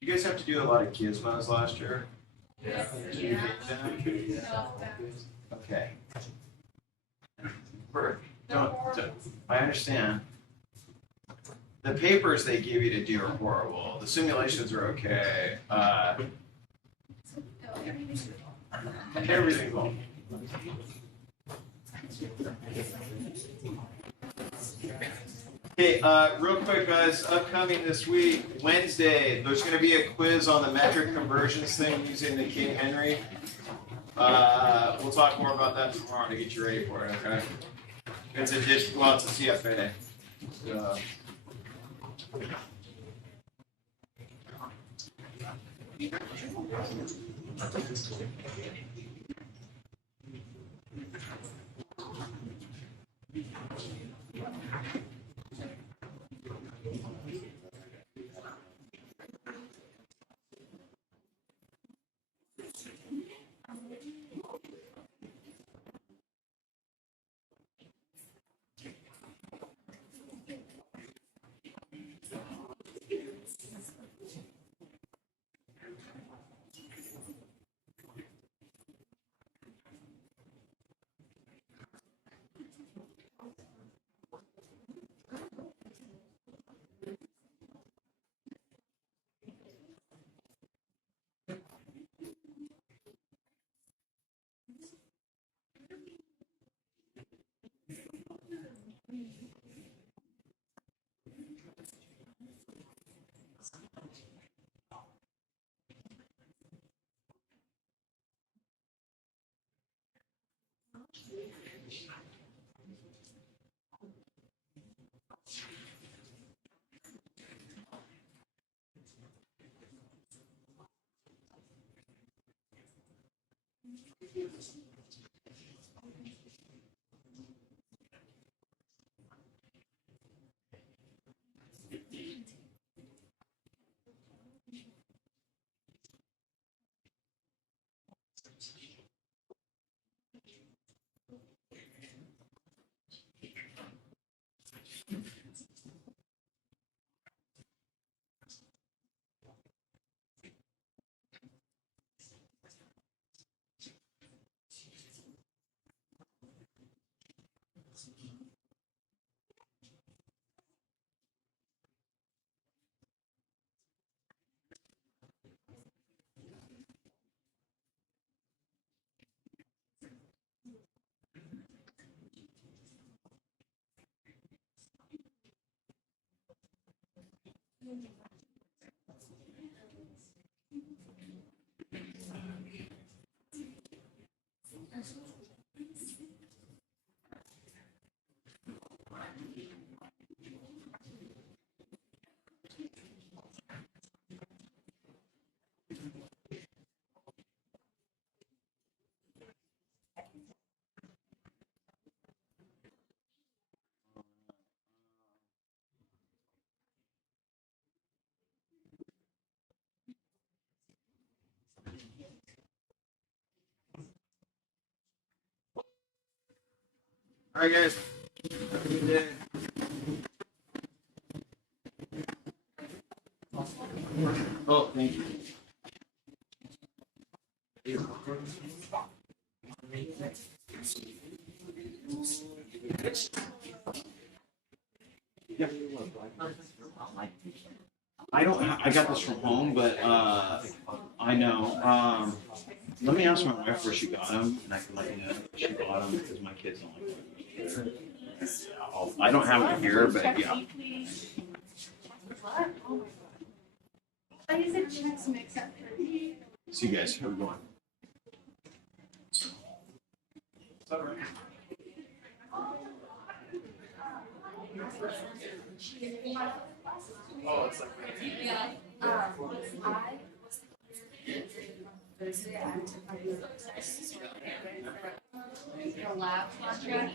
You guys have to do a lot of gizmos last year? Yeah. Did you hate them? Okay. Don't, I understand. The papers they give you to do are horrible. The simulations are okay. Everything's wrong. Okay, real quick, guys, upcoming this week, Wednesday, there's going to be a quiz on the metric conversions thing using the King Henry. We'll talk more about that tomorrow to get you ready for it, okay? It's a dish, well, it's a CFA. So, all right, guys. Have a good day. Oh, thank you. Yeah. I don't. I got this from home, but I know. Let me ask my wife where she got them, and I can let you know if she bought them because my kids don't like them. I don't have it here, but yeah. I use a checks mix up for me. See you guys. How we going? Oh, it's like Yeah. Thursday, I have to the lab contract.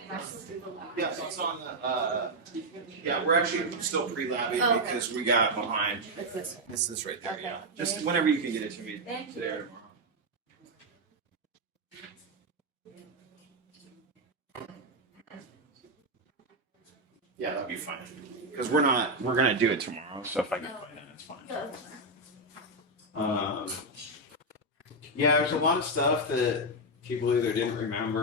yeah, so it's on the yeah, we're actually still pre-labbing Oh, okay. because we got behind. It's this. This is right there, Okay. yeah. Just whenever you can get it to me Thank today or tomorrow. Yeah, that'd be fine. Because we're gonna do it tomorrow, so if I can find it, it's fine. Yeah, there's a lot of stuff that people either didn't remember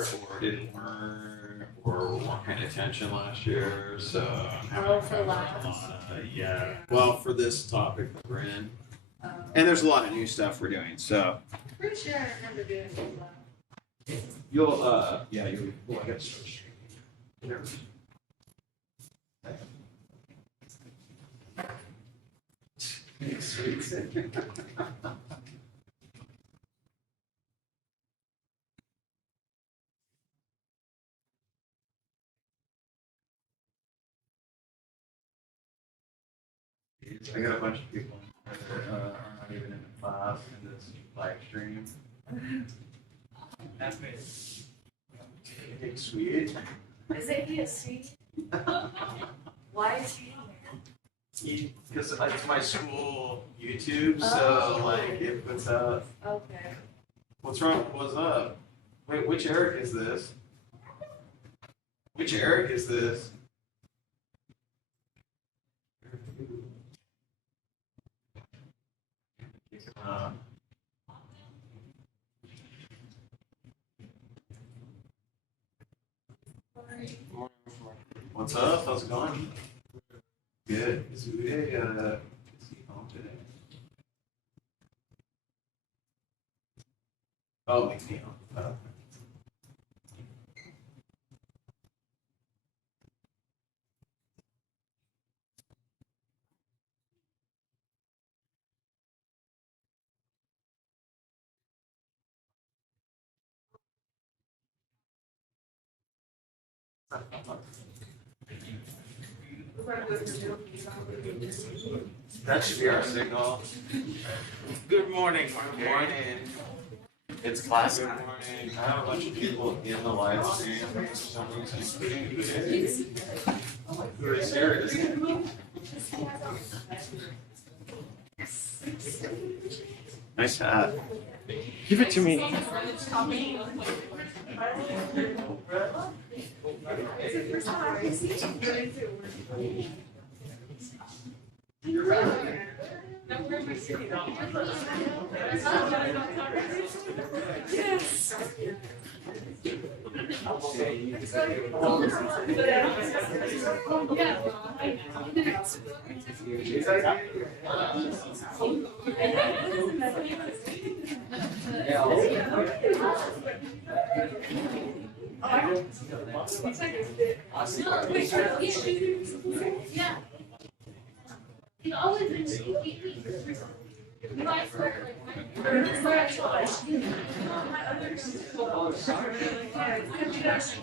or didn't learn or weren't paying attention last year, so I'm having Oh, to for cover labs. a lot of, yeah. Well, for this topic that we're in. And there's a lot of new stuff we're doing, so Pretty sure I remember doing it. you'll yeah, you'll get searched. Sweet. I got a bunch of people that are not even in the class in this live stream. That's me. Sweet. Is it ESC? Why is he here? Because it's my school YouTube, so Oh. like it puts up. Okay. What's wrong? What's up? Wait, which Eric is this? Which Eric is this? What's up? How's it going? Good. Is he home today? Oh, McNeil. That should be our signal. Good morning, Good morning. It's class. Good morning. I have a bunch of people in the live stream for some reason, including today. Who is serious? Nice hat. Give it to me. Yes. Yeah. He always you guys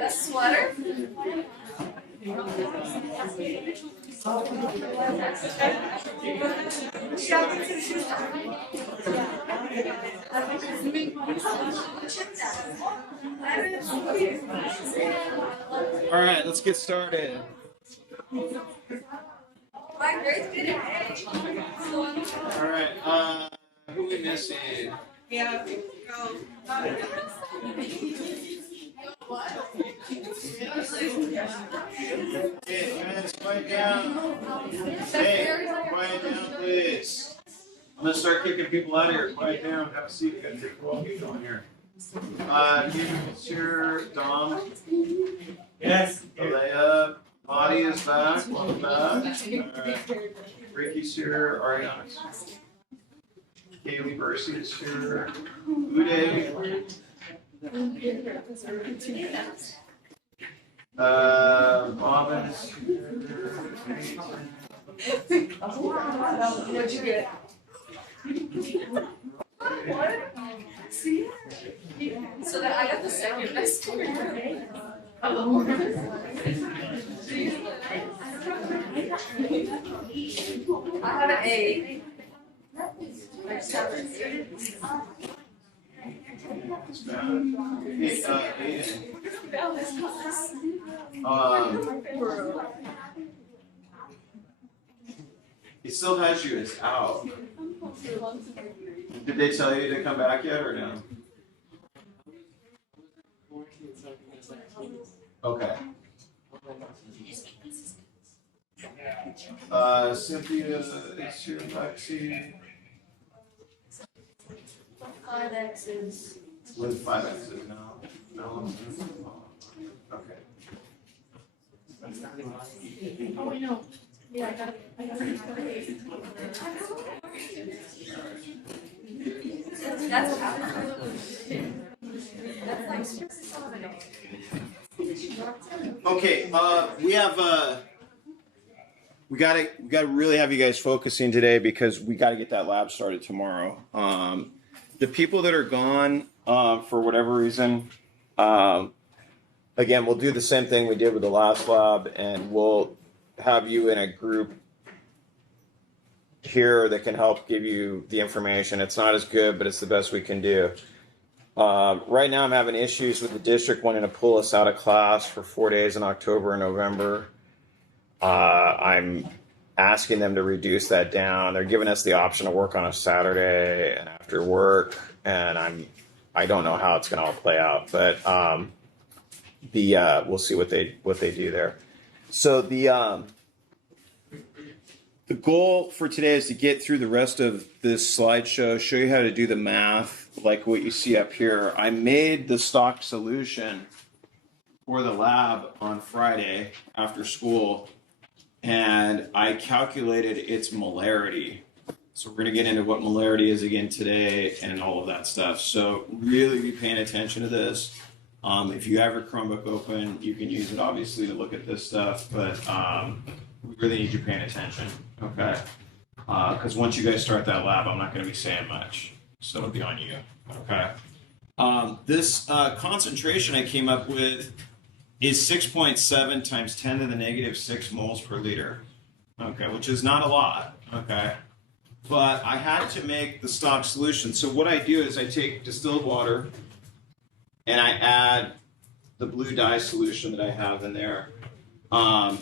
A sweater? All right, let's get started. My grade's good at All right, who we missing? Yeah, go. Hey, guys, quiet down. Hey, quiet down, please. I'm gonna start kicking people out of here. Quiet down. Have a seat. We gotta take a while keep going here. Here, Dom. Yes. Alea. Lottie is back. Welcome back. Alright. Ricky's here. Ariana's. Kaylee Bercy is here. Uday. Robin's here. What'd you get? So that I got the second best score. I have an A. He still has you as out. Did they tell you to come back yet or no? Okay. Cynthia is here, Lexi. 5 X's. With 5 X's now. No. Okay. Oh, I know. Yeah, I got it. That's what happened. Okay, we gotta really have you guys focusing today because we gotta get that lab started tomorrow. The people that are gone for whatever reason, again, we'll do the same thing we did with the last lab, and we'll have you in a group here that can help give you the information. It's not as good, but it's the best we can do. Right now I'm having issues with the district wanting to pull us out of class for 4 days in October and November. I'm asking them to reduce that down. They're giving us the option to work on a Saturday and after work, and I don't know how it's going to all play out, but we'll see what they do there. So the goal for today is to get through the rest of this slideshow, show you how to do the math, like what you see up here. I made the stock solution for the lab on Friday after school, and I calculated its molarity. So we're going to get into what molarity is again today and all of that stuff. So really be paying attention to this. If you have your Chromebook open, you can use it obviously to look at this stuff, but we really need you paying attention, okay? Because once you guys start that lab, I'm not going to be saying much, so it'll be on you, okay? This concentration I came up with is 6.7 times 10 to the negative 6 moles per liter, okay, which is not a lot, okay? But I had to make the stock solution. So what I do is I take distilled water and I add the blue dye solution that I have in there. And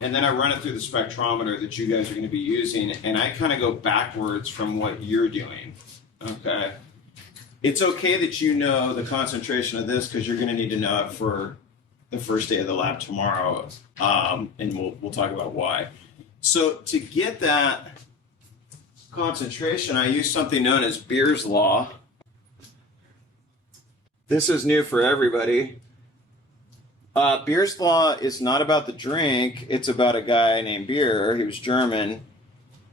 then I run it through the spectrometer that you guys are going to be using, and I kind of go backwards from what you're doing, okay? It's okay that you know the concentration of this because you're going to need to know it for the first day of the lab tomorrow, and we'll talk about why. So to get that concentration, I use something known as Beer's law. This is new for everybody. Beer's law is not about the drink, it's about a guy named Beer. He was German,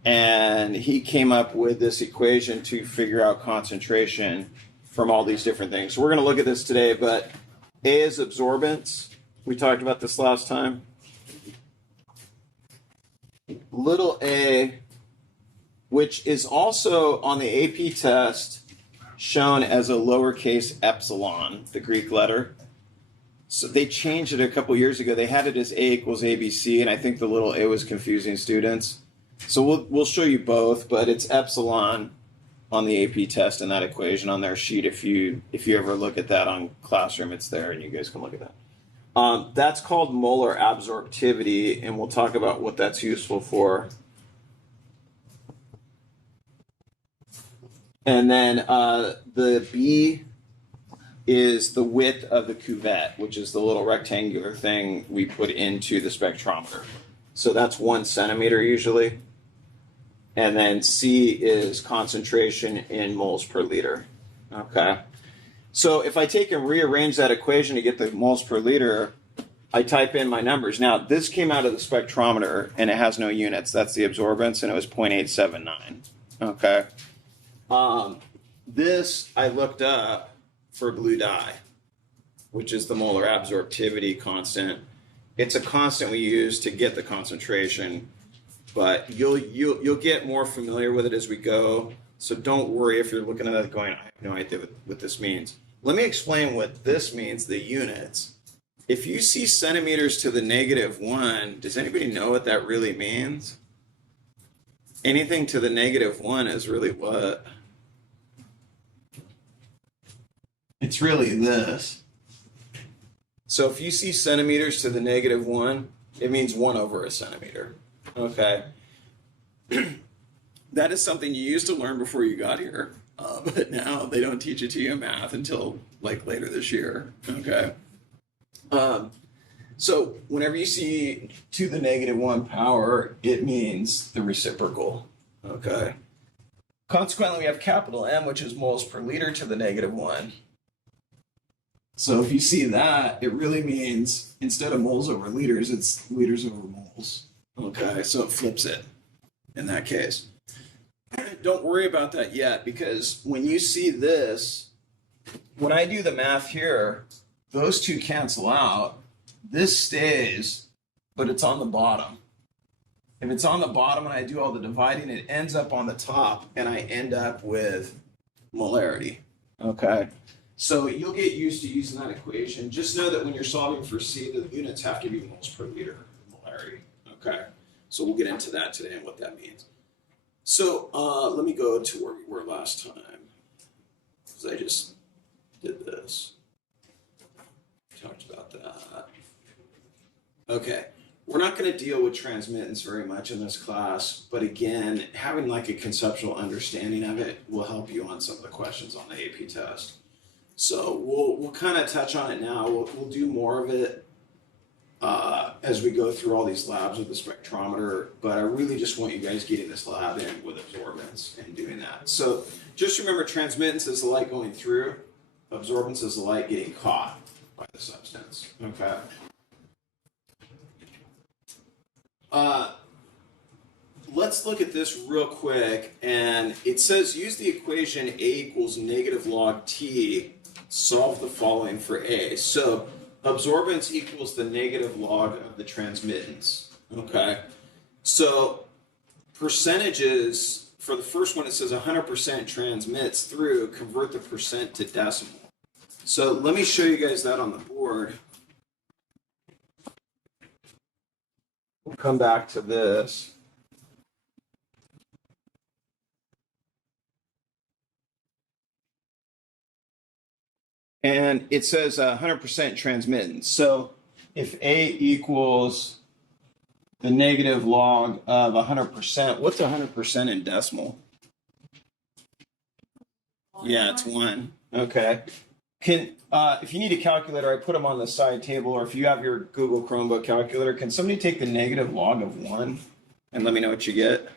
and he came up with this equation to figure out concentration from all these different things. So we're going to look at this today, but A is absorbance. We talked about this last time. Little a, which is also on the AP test, shown as a lowercase epsilon, the Greek letter. So they changed it a couple years ago. They had it as A equals ABC, and I think the little a was confusing students. So we'll show you both, but it's epsilon on the AP test in that equation on their sheet. If you ever look at that on Classroom, it's there, and you guys can look at that. That's called molar absorptivity, and we'll talk about what that's useful for. And then the B is the width of the cuvette, which is the little rectangular thing we put into the spectrometer. So that's 1 centimeter usually. And then C is concentration in moles per liter. Okay. So if I take and rearrange that equation to get the moles per liter, I type in my numbers. Now, this came out of the spectrometer, and it has no units. That's the absorbance, and it was 0.879. Okay. This I looked up for blue dye, which is the molar absorptivity constant. It's a constant we use to get the concentration, but you'll get more familiar with it as we go. So don't worry if you're looking at that going, I have no idea what this means. Let me explain what this means, the units. If you see centimeters to the -1, does anybody know what that really means? Anything to the -1 is really what? It's really this. So if you see centimeters to the -1, it means 1 over a centimeter. Okay. That is something you used to learn before you got here, but now they don't teach it to you in math until like later this year. Okay. So whenever you see to the -1 power, it means the reciprocal. Okay. Consequently, we have capital M, which is moles per liter to the -1. So if you see that, it really means instead of moles over liters, it's liters over moles. Okay, so it flips it in that case. Don't worry about that yet, because when you see this, when I do the math here, those two cancel out. This stays, but it's on the bottom. If it's on the bottom and I do all the dividing, it ends up on the top, and I end up with molarity. Okay. So you'll get used to using that equation. Just know that when you're solving for C, the units have to be moles per liter, molarity. Okay, so we'll get into that today and what that means. So let me go to where we were last time, because I just did this. Talked about that. Okay, we're not going to deal with transmittance very much in this class, but again, having like a conceptual understanding of it will help you on some of the questions on the AP test. So we'll kind of touch on it now. We'll do more of it as we go through all these labs with the spectrometer, but I really just want you guys getting this lab in with absorbance and doing that. So just remember, transmittance is the light going through, absorbance is the light getting caught by the substance. Okay. Let's look at this real quick, and it says use the equation A equals -log T. Solve the following for A. So absorbance equals the -log of the transmittance. Okay. So percentages, for the first one it says 100% transmits through, convert the percent to decimal. So let me show you guys that on the board. We'll come back to this. And it says 100% transmittance. So if A equals the -log of 100%, what's 100% in decimal? Yeah, it's 1. Okay. If you need a calculator, I put them on the side table, or if you have your Google Chromebook calculator, can somebody take the -log of 1 and let me know what you get?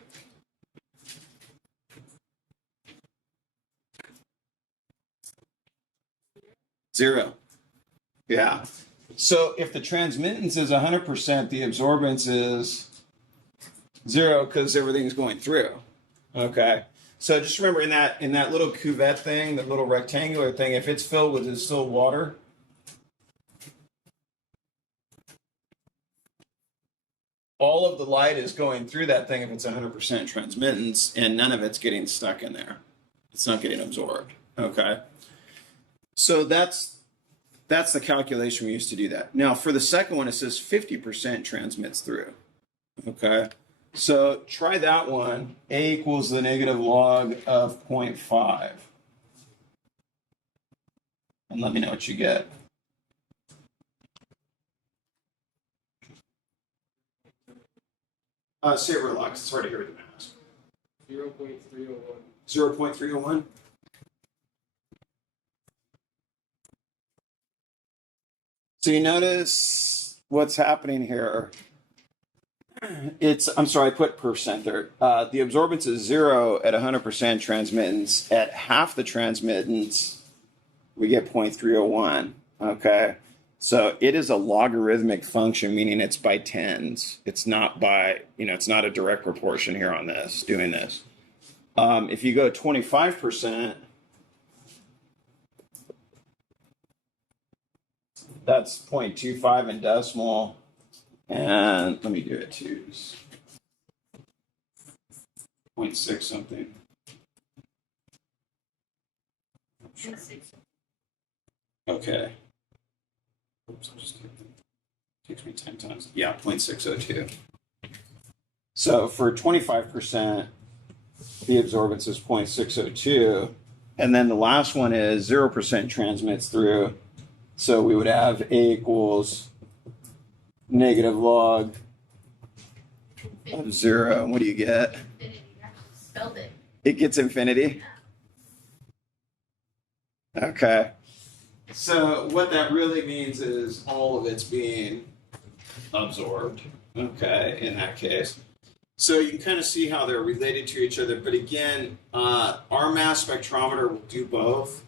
Zero. Yeah. So if the transmittance is 100%, the absorbance is 0 because everything's going through. Okay. So just remember in that little cuvette thing, that little rectangular thing, if it's filled with distilled water, all of the light is going through that thing if it's 100% transmittance, and none of it's getting stuck in there. It's not getting absorbed. Okay. So that's the calculation we used to do that. Now for the second one, it says 50% transmits through. Okay. So try that one. A equals the negative log of 0.5. And let me know what you get. Say it relax. It's hard to hear the math. 0.301. 0.301. So you notice what's happening here. I'm sorry, I put percent there. The absorbance is 0 at 100% transmittance. At half the transmittance, we get 0.301. Okay. So it is a logarithmic function, meaning it's by tens. It's not by, it's not a direct proportion here on this, doing this. If you go 25%, that's 0.25 in decimal. And let me do it too. 0.6 something. Okay. Oops, I just did that. Takes me 10 times. Yeah, 0.602. So for 25%, the absorbance is 0.602. And then the last one is 0% transmits through. So we would have A equals negative log of 0. What do you get? Infinity. I spelled it. It gets infinity? Okay. So what that really means is all of it's being absorbed, okay, in that case. So you can kind of see how they're related to each other. But again, our mass spectrometer will do both,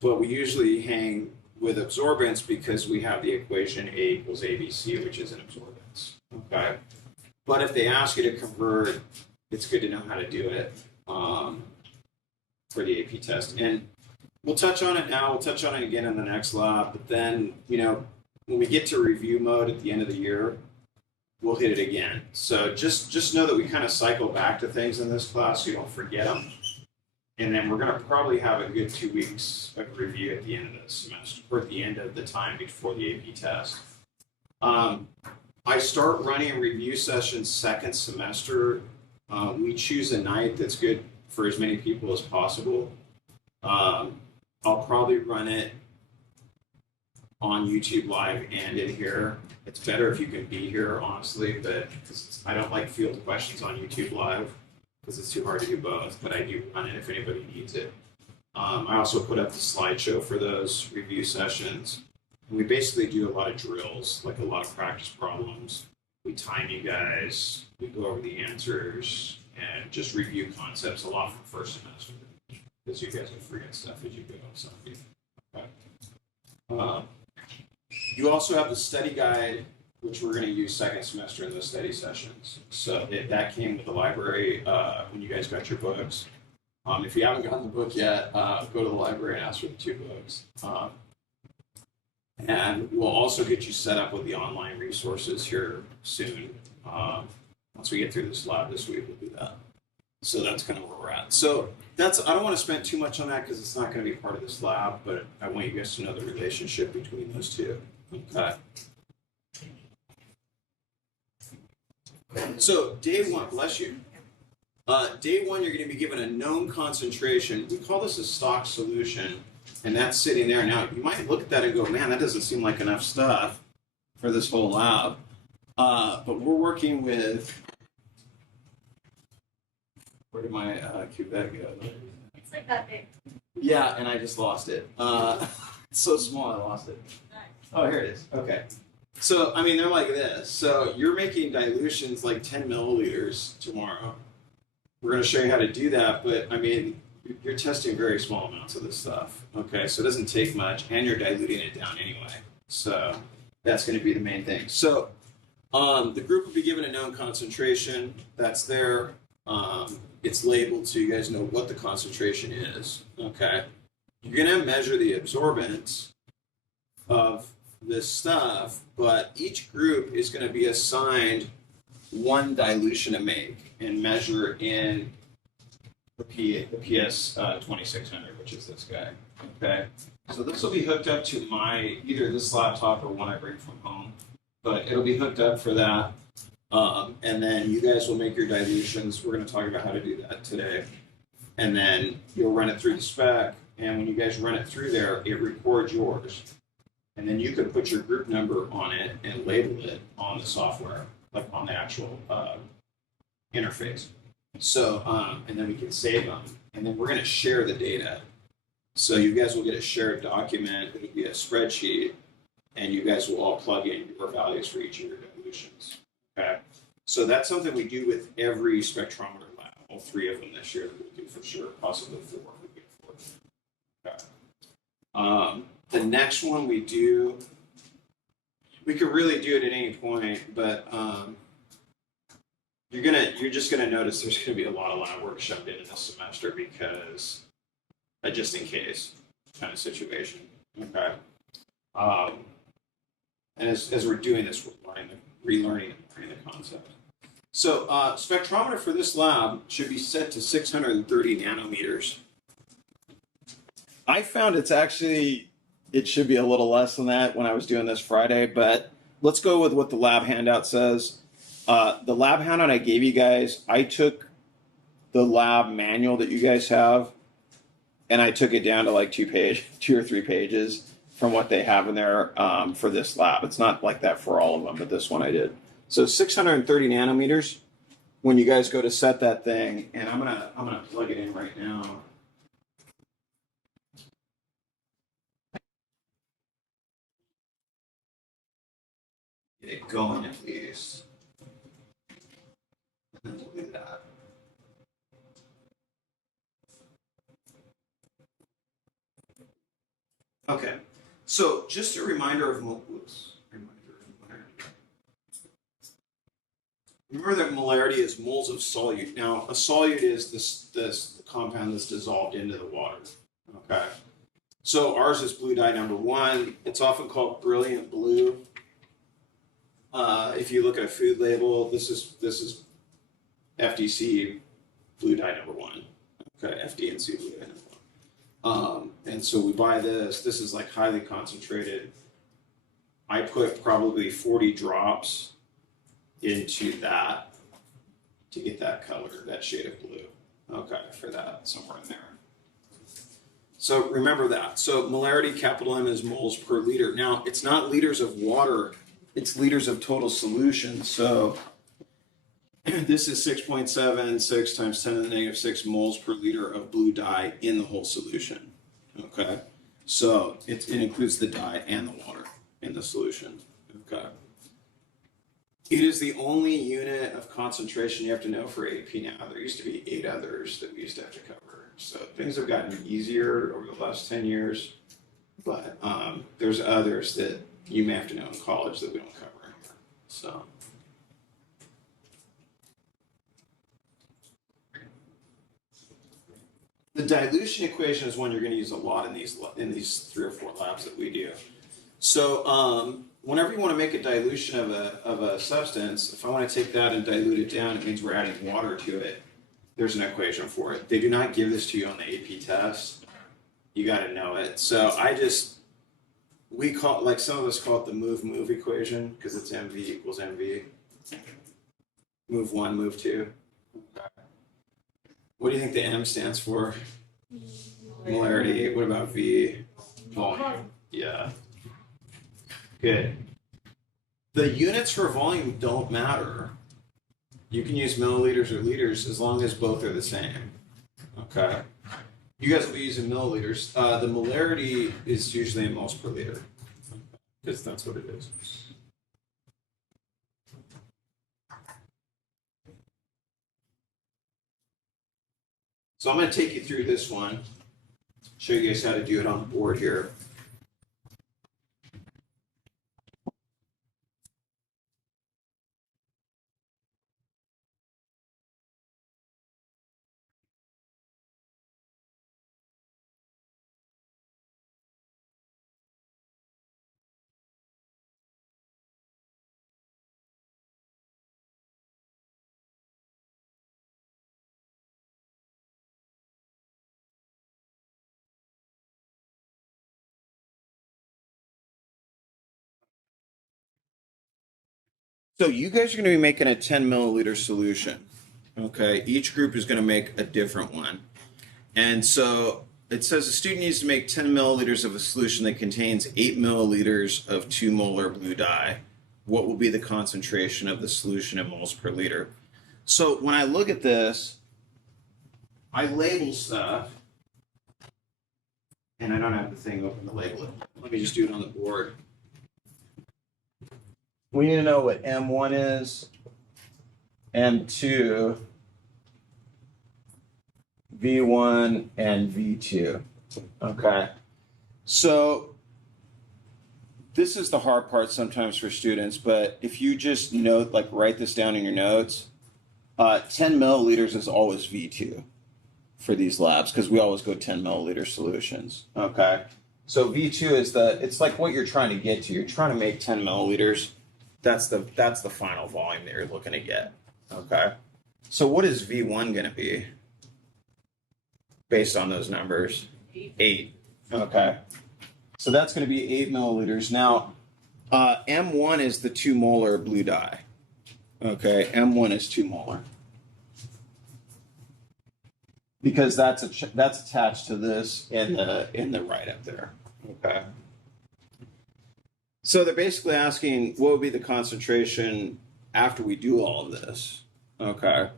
but we usually hang with absorbance because we have the equation A equals ABC, which is an absorbance, okay? But if they ask you to convert, it's good to know how to do it for the AP test. And we'll touch on it now. We'll touch on it again in the next lab. But then, when we get to review mode at the end of the year, we'll hit it again. So just know that we kind of cycle back to things in this class so you don't forget them. And then we're going to probably have a good 2 weeks of review at the end of the semester, or at the end of the time before the AP test. I start running review sessions second semester. We choose a night that's good for as many people as possible. I'll probably run it on YouTube Live and in here. It's better if you can be here, honestly, but I don't like field questions on YouTube Live because it's too hard to do both, but I do run it if anybody needs it. I also put up the slideshow for those review sessions. And we basically do a lot of drills, like a lot of practice problems. We time you guys, we go over the answers, and just review concepts a lot from first semester. Because you guys will forget stuff as you go. So, okay. You also have the study guide, which we're going to use second semester in the study sessions. So that came with the library when you guys got your books. If you haven't gotten the book yet, go to the library and ask for the 2 books. And we'll also get you set up with the online resources here soon. Once we get through this lab this week, we'll do that. So that's kind of where we're at. So I don't want to spend too much on that because it's not going to be part of this lab, but I want you guys to know the relationship between those two. Okay. So day one, bless you. Day one, you're going to be given a known concentration. We call this a stock solution, and that's sitting there. Now, you might look at that and go, man, that doesn't seem like enough stuff for this whole lab. But we're working with, where did my cuvette go? It's like that big. Yeah, and I just lost it. It's so small, I lost it. Oh, here it is. Okay. So, I mean, they're like this. So you're making dilutions like 10 milliliters tomorrow. We're going to show you how to do that, but I mean, you're testing very small amounts of this stuff. Okay, so it doesn't take much, and you're diluting it down anyway. So that's going to be the main thing. So the group will be given a known concentration. That's there. It's labeled so you guys know what the concentration is. Okay. You're going to measure the absorbance of this stuff, but each group is going to be assigned one dilution to make and measure in the PS 2600, which is this guy. Okay, so this will be hooked up to my either this laptop or one I bring from home, but it'll be hooked up for that. And then you guys will make your dilutions. We're going to talk about how to do that today. And then you'll run it through the spec. And when you guys run it through there, it records yours. And then you could put your group number on it and label it on the software, like on the actual interface. So, and then we can save them. And then we're going to share the data. So you guys will get a shared document. It'll be a spreadsheet. And you guys will all plug in your values for each of your dilutions. Okay. So that's something we do with every spectrometer lab. All 3 of them this year we'll do for sure. Possibly 4 if we get 4. Okay. The next one we do, we could really do it at any point, but you're just gonna notice there's gonna be a lot of lab work shoved in this semester because just in case kind of situation. Okay. And as we're doing this, we're relearning the concept. So spectrometer for this lab should be set to 630 nanometers. I found it should be a little less than that when I was doing this Friday, but let's go with what the lab handout says. The lab handout I gave you guys, I took the lab manual that you guys have, and I took it down to like 2 or 3 pages from what they have in there for this lab. It's not like that for all of them, but this one I did. So 630 nanometers when you guys go to set that thing, and I'm gonna plug it in right now. Get it going at least. And then we'll do that. Okay, so just a reminder of remember that molarity is moles of solute. Now, a solute is this compound that's dissolved into the water. Okay, so ours is blue dye number 1. It's often called brilliant blue. If you look at a food label, this is FDC blue dye number 1. Okay, FD&C blue dye number 1. And so we buy this. This is like highly concentrated. I put probably 40 drops into that to get that color, that shade of blue. Okay, for that, somewhere in there. So remember that. So molarity, capital M, is moles per liter. Now, it's not liters of water, it's liters of total solution. So this is 6.76 times 10 to the negative 6 moles per liter of blue dye in the whole solution. Okay, so it includes the dye and the water in the solution. Okay. It is the only unit of concentration you have to know for AP now. There used to be 8 others that we used to have to cover. So things have gotten easier over the last 10 years, but there's others that you may have to know in college that we don't cover anymore. So. The dilution equation is one you're going to use a lot in these 3 or 4 labs that we do. So whenever you want to make a dilution of a substance, if I want to take that and dilute it down, it means we're adding water to it. There's an equation for it. They do not give this to you on the AP test. You got to know it. So we call it, like some of us call it the move equation because it's MV equals MV. Move 1, move 2. What do you think the M stands for? Molarity. What about V? Volume. Yeah. Good. The units for volume don't matter. You can use milliliters or liters as long as both are the same. Okay. You guys will be using milliliters. The molarity is usually in moles per liter because that's what it is. So I'm going to take you through this one, show you guys how to do it on the board here. So you guys are going to be making a 10 milliliter solution. Okay, each group is going to make a different one. And so it says a student needs to make 10 milliliters of a solution that contains 8 milliliters of 2 molar blue dye. What will be the concentration of the solution in moles per liter? So when I look at this, I label stuff, and I don't have the thing open to label it. Let me just do it on the board. We need to know what M1 is, M2, V1, and V2. Okay. So this is the hard part sometimes for students, but if you just note, like write this down in your notes, 10 milliliters is always V2 for these labs because we always go 10 milliliter solutions. Okay. So V2 is it's like what you're trying to get to. You're trying to make 10 milliliters. That's the final volume that you're looking to get. Okay. So what is V1 going to be based on those numbers? 8. Okay. So that's going to be 8 milliliters. Now, M1 is the 2 molar blue dye. Okay. M1 is 2 molar. Because that's attached to this in the write up there. Okay. So they're basically asking what would be the concentration after we do all of this. Okay.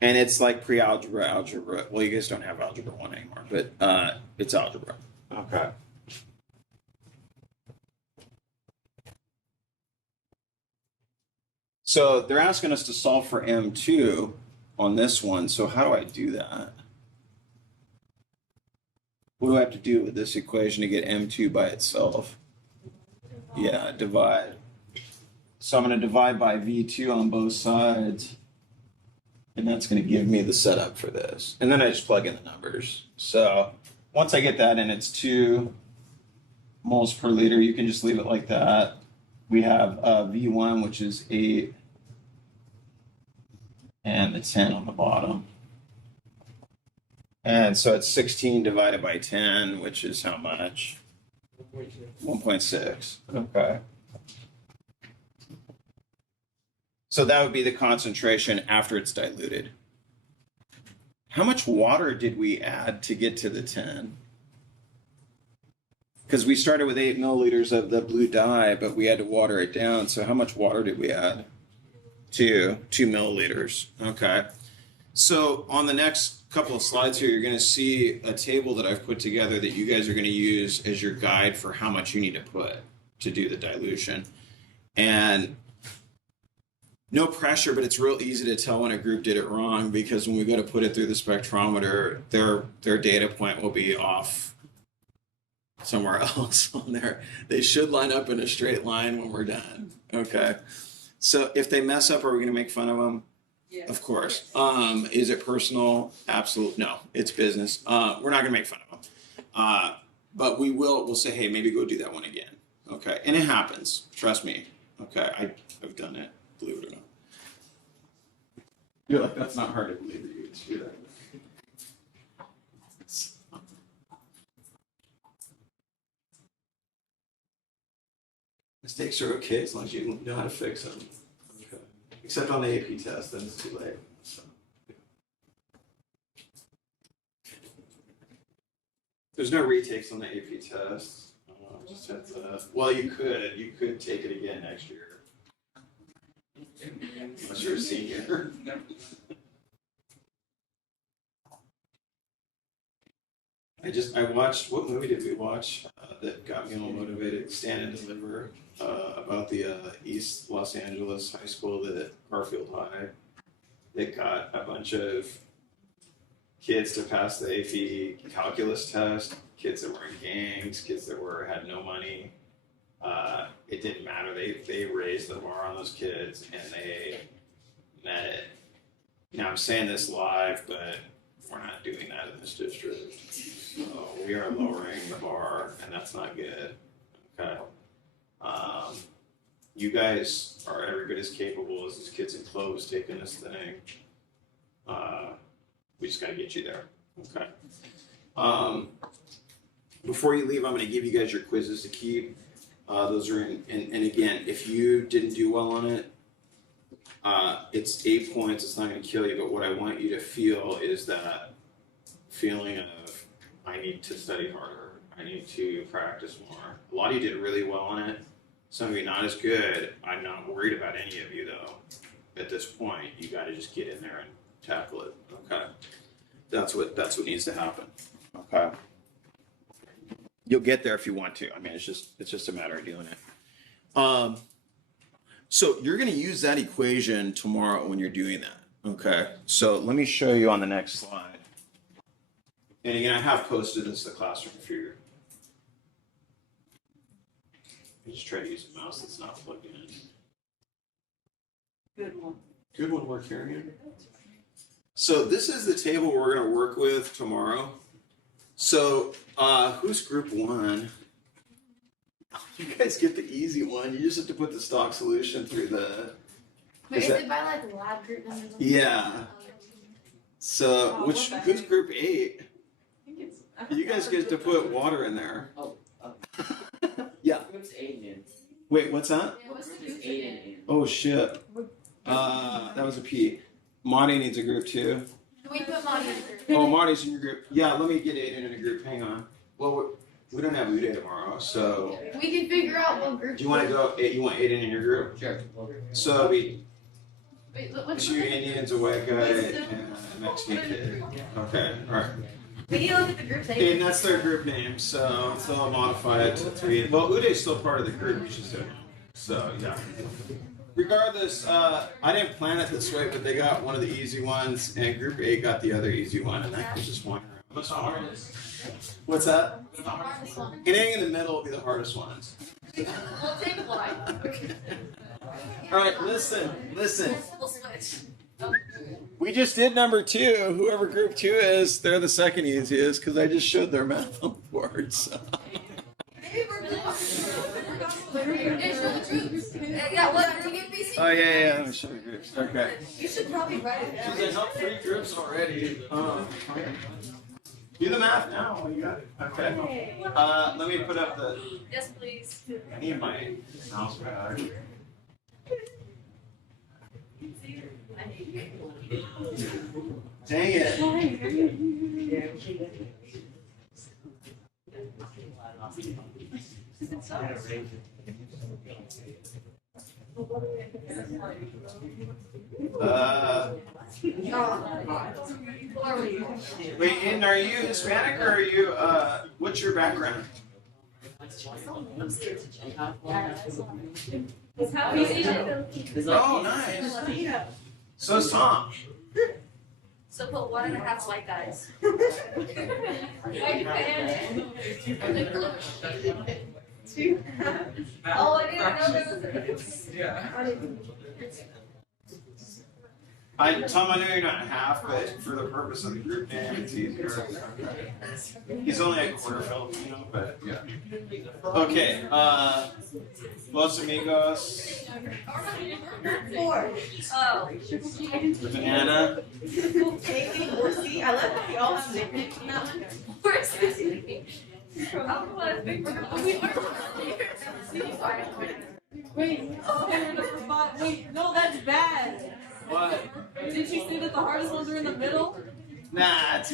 And it's like pre-algebra, algebra. Well, you guys don't have algebra 1 anymore, but it's algebra. Okay. So they're asking us to solve for M2 on this one. So how do I do that? What do I have to do with this equation to get M2 by itself? Yeah, divide. So I'm going to divide by V2 on both sides. And that's going to give me the setup for this. And then I just plug in the numbers. So once I get that in, it's 2 moles per liter. You can just leave it like that. We have V1, which is 8, and the 10 on the bottom. And so it's 16 divided by 10, which is how much? 1.6. Okay. So that would be the concentration after it's diluted. How much water did we add to get to the 10? Because we started with 8 milliliters of the blue dye, but we had to water it down. So how much water did we add? 2 milliliters. Okay. So on the next couple of slides here, you're going to see a table that I've put together that you guys are going to use as your guide for how much you need to put to do the dilution. And no pressure, but it's real easy to tell when a group did it wrong because when we go to put it through the spectrometer, their data point will be off somewhere else on there. They should line up in a straight line when we're done. Okay. So if they mess up, are we going to make fun of them? Yes. Of course. Is it personal? Absolutely. No, it's business. We're not going to make fun of them. But we'll say, hey, maybe go do that one again. Okay. And it happens. Trust me. Okay. I've done it. Believe it or not. You're like, that's not hard to believe that you would do that. Mistakes are okay as long as you know how to fix them. Okay. Except on the AP test, then it's too late. So, yeah. There's no retakes on the AP test. Just heads up. Well, you could take it again next year. Unless you're a senior. I watched, what movie did we watch that got me all motivated? Stand and Deliver, about the East Los Angeles high school, the Garfield High, that got a bunch of kids to pass the AP calculus test, kids that were in gangs, kids that had no money. It didn't matter. They raised the bar on those kids and they met it. Now I'm saying this live, but we're not doing that in this district. So we are lowering the bar, and that's not good. Okay. You guys are every bit as capable as these kids in clothes taking this thing. We just got to get you there. Okay. Before you leave, I'm going to give you guys your quizzes to keep. Those are and again, if you didn't do well on it, it's 8 points. It's not going to kill you. But what I want you to feel is that feeling of I need to study harder. I need to practice more. A lot of you did really well on it. Some of you not as good. I'm not worried about any of you though. At this point, you got to just get in there and tackle it. Okay, that's what needs to happen. Okay, you'll get there if you want to. I mean, it's just a matter of doing it. So you're going to use that equation tomorrow when you're doing that. Okay, so let me show you on the next slide. And again, I have posted this to the classroom for you. I just try to use a mouse that's not plugged in. Good one. Good one, Markarian. So this is the table we're going to work with tomorrow. So who's group 1? You guys get the easy one. You just have to put the stock solution through the... Wait, is it by like lab group numbers? Yeah. So who's group 8? You guys get to put water in there. Yeah. Group's 8 in. Wait, what's that? Yeah, what's the Group's group 8 in? in. Oh shit. That was a P. Monty needs a group 2. Can we put Monty in the group? Oh, Monty's in your group. Yeah, let me get Aiden in a group. Hang on. Well, we don't have Uday tomorrow, so We can figure out what group. do you want to go? You want Aiden in your group? Sure. So it'll be Wait, let's 2 Indians, a white guy, and a Mexican kid. Okay, all right. We need to look at the group name. And that's their group name, so I'll modify it to 3. Well, Uday's still part of the group. You just don't know. So yeah. Regardless, I didn't plan it this way, but they got one of the easy ones, and group 8 got the other easy one, and that was just one. What's the hardest? What's that? What's the hardest one? Anything in the middle will be the hardest ones. We'll take one. Okay. All right, listen. We'll switch. We just did number 2. Whoever group 2 is, they're the second easiest because I just showed their math on the board. So. Maybe we're really Yeah, what group is BC? Oh yeah. Let me show you groups. Okay. You should probably write it down. Geez, I helped 3 groups already. Do the math now. You got it. Okay. Let me put up the. Yes, please. I need my mouse pad. Dang it. Wait, Aiden, are you Hispanic or are you, what's your background? Oh, nice. So is Tom. So put 1.5 white guys. Oh, I didn't know there was Tom, I know you're not half, but for the purpose of the group name, it's easier. He's only a quarter Filipino, but yeah. Okay, Los Amigos. Oh. The banana. See, I love that we all have nicknames from that one. Where's this? Wait, no, that's bad. What? Didn't you say that the hardest ones are in the middle? Nah, it's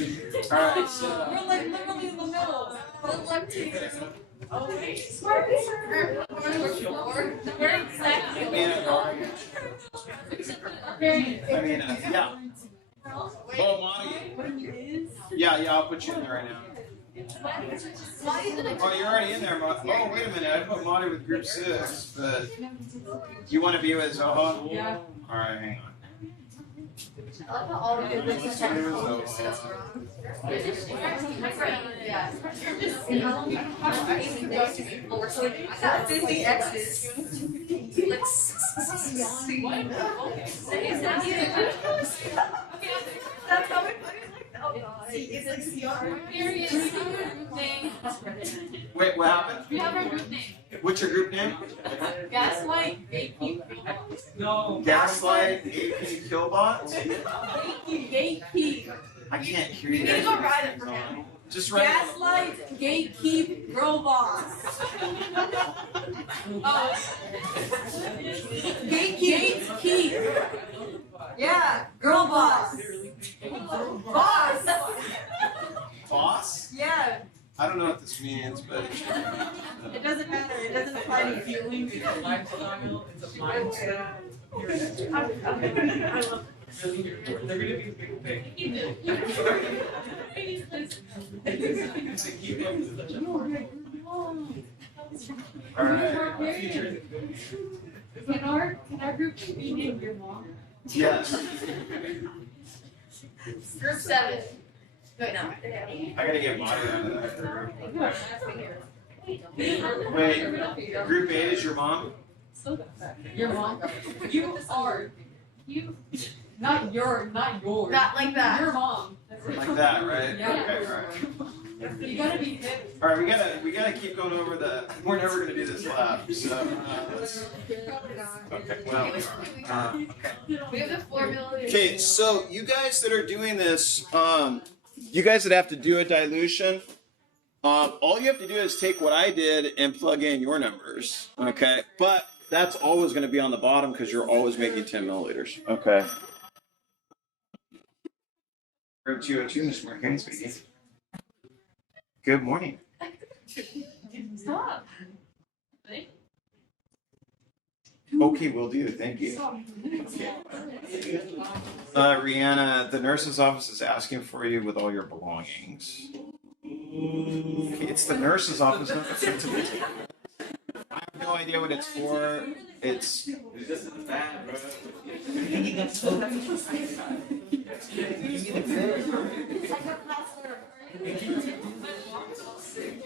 alright, so. We're like literally in the middle. Good luck to you. Oh wait. Where exactly? Yeah. Oh, Monty. Yeah, I'll put you in there right now. Oh, you're already in there, Monty. Oh, wait a minute. I put Monty with group 6, but you want to be with Zoha? Yeah. Alright, hang on. I love how all of it is I got 50 X's. That's how we put it. Oh god. It's like CR. Wait, what happened? We have our group name. What's your group name? Gaslight AP. No. Gaslight AP Killbots? Gay P. I can't hear You you need to guys. go ride it for him. Just write it on the board. Gaslight, gatekeep, girl boss. Oh. Gatekeep. Yeah, girl boss. Boss. Boss? Yeah, I don't know what this means, but it doesn't matter. It doesn't apply to you. Feeling is a lifestyle, it's a mindset. Really, they're gonna be big thing. alright. Can our group be named your mom? Yes. Group 7. Wait, no. I gotta get Monty out of that group. Wait, group 8 is your mom? Your mom. You are. You. Not yours. Not like that. Your mom. Like that, right? Yeah. Okay, alright. You gotta be hip. Alright, we gotta keep going over we're never gonna do this lab, so, let's, okay, well, we are. We have the formula. Okay, so you guys that are doing this, you guys that have to do a dilution, all you have to do is take what I did and plug in your numbers, okay? But that's always going to be on the bottom because you're always making 10 milliliters, okay? Group 202, Ms. Markarian speaking. Good morning. Stop. Okay, will do. Thank you. Rihanna, the nurse's office is asking for you with all your belongings. Okay, it's the nurse's office, not the principal. I have no idea what it's for. It's just bad, bro.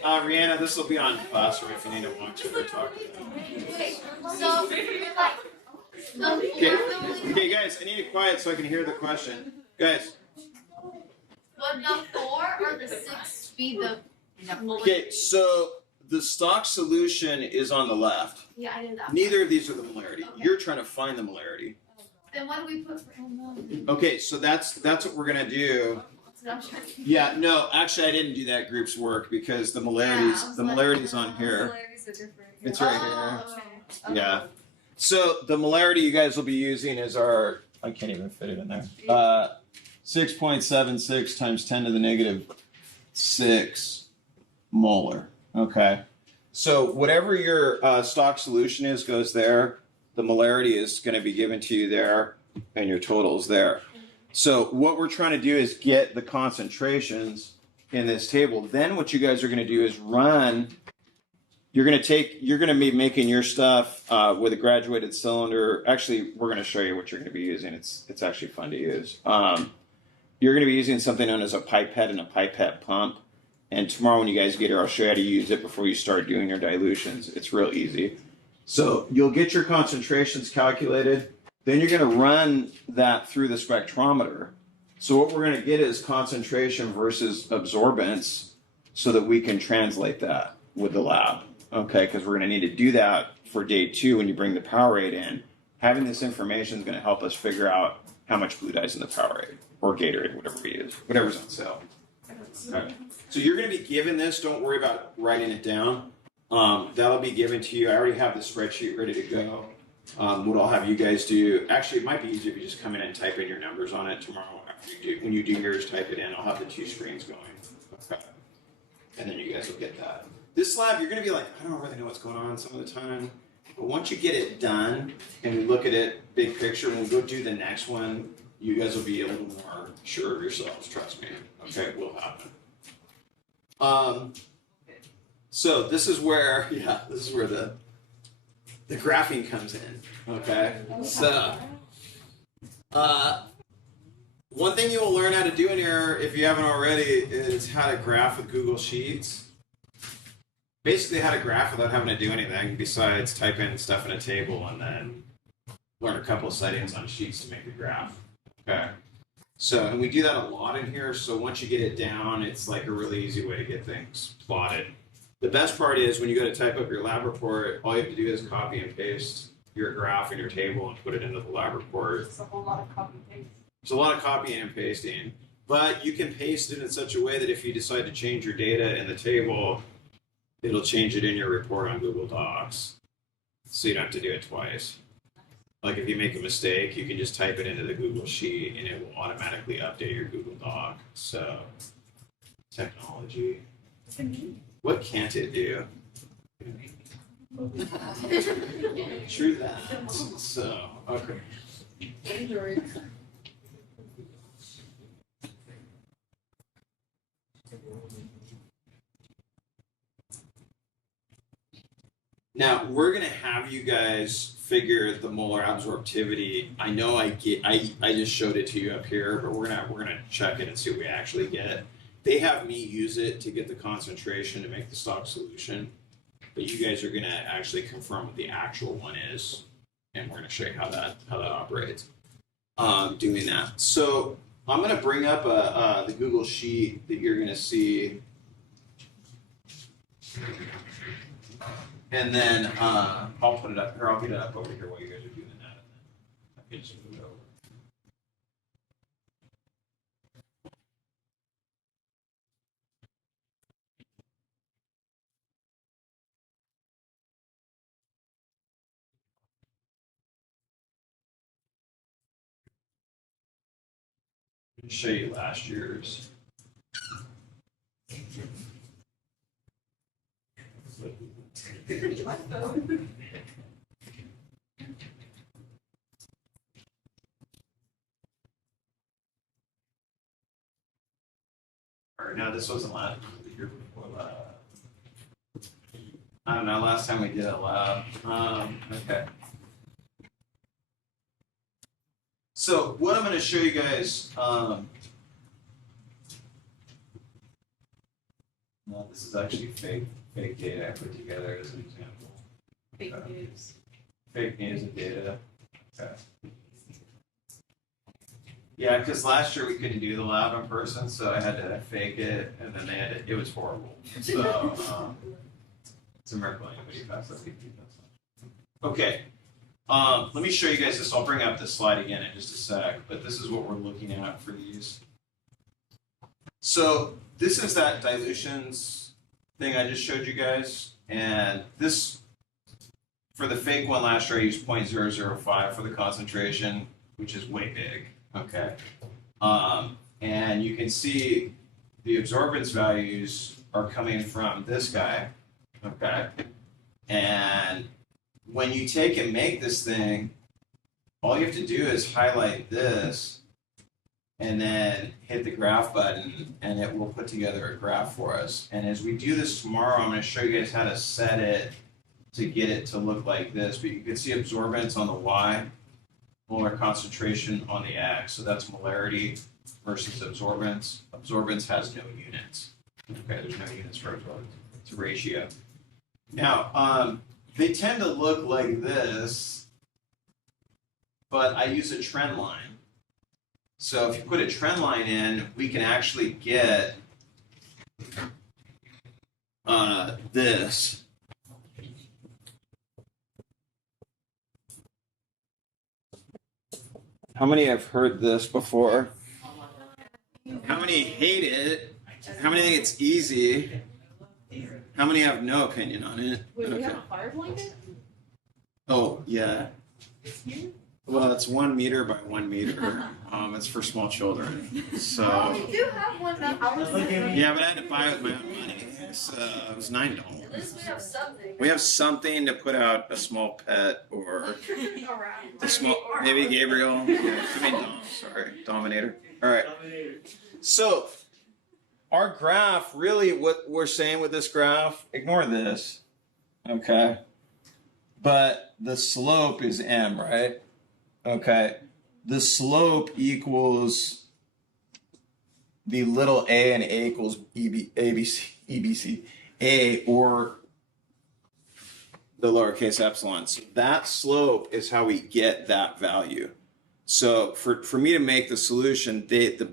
Rihanna, this will be on classroom if you need to watch it or talk to them. So, like, Okay, guys, I need it quiet so I can hear the question. Guys, would the 4 or the 6 be the okay, so the stock solution is on the left. Yeah, I knew that. Neither of these are the molarity. You're trying to find the molarity. Then what do we put for Okay, so that's what we're gonna do. Yeah, no, actually I didn't do that group's work because the molarity's on here. It's right here. Yeah. So the molarity you guys will be using is our, I can't even fit it in there. 6.76 times 10 to the negative 6 molar. Okay. So whatever your stock solution is goes there. The molarity is going to be given to you there, and your total is there. So what we're trying to do is get the concentrations in this table. Then what you guys are going to do is run. You're going to be making your stuff with a graduated cylinder. Actually, we're going to show you what you're going to be using. It's actually fun to use. You're going to be using something known as a pipette and a pipette pump. And tomorrow when you guys get here, I'll show you how to use it before you start doing your dilutions. It's real easy. So you'll get your concentrations calculated. Then you're going to run that through the spectrometer. So what we're going to get is concentration versus absorbance so that we can translate that with the lab. Okay, because we're going to need to do that for day 2 when you bring the Powerade in. Having this information is going to help us figure out how much blue dye is in the Powerade or Gatorade, whatever we use, whatever's on sale. Okay. So you're going to be given this. Don't worry about writing it down. That'll be given to you. I already have the spreadsheet ready to go. What I'll have you guys do, actually it might be easier if you just come in and type in your numbers on it tomorrow. When you do yours, type it in. I'll have the 2 screens going. Okay. And then you guys will get that. This lab, you're going to be like, I don't really know what's going on some of the time. But once you get it done and we look at it big picture, when we go do the next one, you guys will be a little more sure of yourselves, trust me. Okay, it will happen. So this is where the graphing comes in. Okay, so one thing you will learn how to do in here, if you haven't already, is how to graph with Google Sheets. Basically, how to graph without having to do anything besides type in stuff in a table and then learn a couple of settings on Sheets to make a graph. Okay. So, and we do that a lot in here. So once you get it down, it's like a really easy way to get things plotted. The best part is when you go to type up your lab report, all you have to do is copy and paste your graph in your table and put it into the lab report. It's a whole lot of copy paste. It's a lot of copying and pasting. But you can paste it in such a way that if you decide to change your data in the table, it'll change it in your report on Google Docs. So you don't have to do it twice. Like if you make a mistake, you can just type it into the Google Sheet and it will automatically update your Google Doc. So, technology. What can't it do? True that. So, okay. Android. Now we're gonna have you guys figure the molar absorptivity. I know I just showed it to you up here, but we're gonna check it and see what we actually get. They have me use it to get the concentration to make the stock solution, but you guys are gonna actually confirm what the actual one is, and we're gonna show you how that operates. Doing that. So I'm gonna bring up the Google Sheet that you're gonna see. And then I'll put it up here. I'll get it up over here while you guys are doing that. I can just move it over. I'll show you last year's. Or no, this wasn't last year before I don't know. Last time we did it lab. Okay. So what I'm going to show you guys. No, this is actually fake data I put together as an example. Fake news. Fake news and data. Okay. Yeah, because last year we couldn't do the lab in person, so I had to fake it, and then they had it was horrible. So it's a miracle anybody passed that. Okay. Let me show you guys this. I'll bring up this slide again in just a sec, but this is what we're looking at for these. So this is that dilutions thing I just showed you guys, and this, for the fake one last year, I used 0.005 for the concentration, which is way big, okay? And you can see the absorbance values are coming from this guy, okay? And when you take and make this thing, all you have to do is highlight this and then hit the graph button, and it will put together a graph for us. And as we do this tomorrow, I'm going to show you guys how to set it to get it to look like this. But you can see absorbance on the Y, molar concentration on the X. So that's molarity versus absorbance. Absorbance has no units. Okay, there's no units for absorbance. It's a ratio. Now, they tend to look like this, but I use a trend line. So if you put a trend line in, we can actually get this. How many have heard this before? How many hate it? How many think it's easy? How many have no opinion on it? Wait, we have a fire blanket? Oh, yeah. Well, it's 1 meter by 1 meter. It's for small children. So. Oh, we do have one that Yeah, but I had to buy it with my own money. So it was $9. At least we have something. We have something to put out a small pet or a small, maybe Gabriel. Yeah, I mean Dom. Sorry, Dominator. All right. So our graph, really, what we're saying with this graph, ignore this, okay? But the slope is m, right? Okay, the slope equals the little a, and a equals EBC, a, or the lowercase epsilon. So that slope is how we get that value. So for me to make the solution, the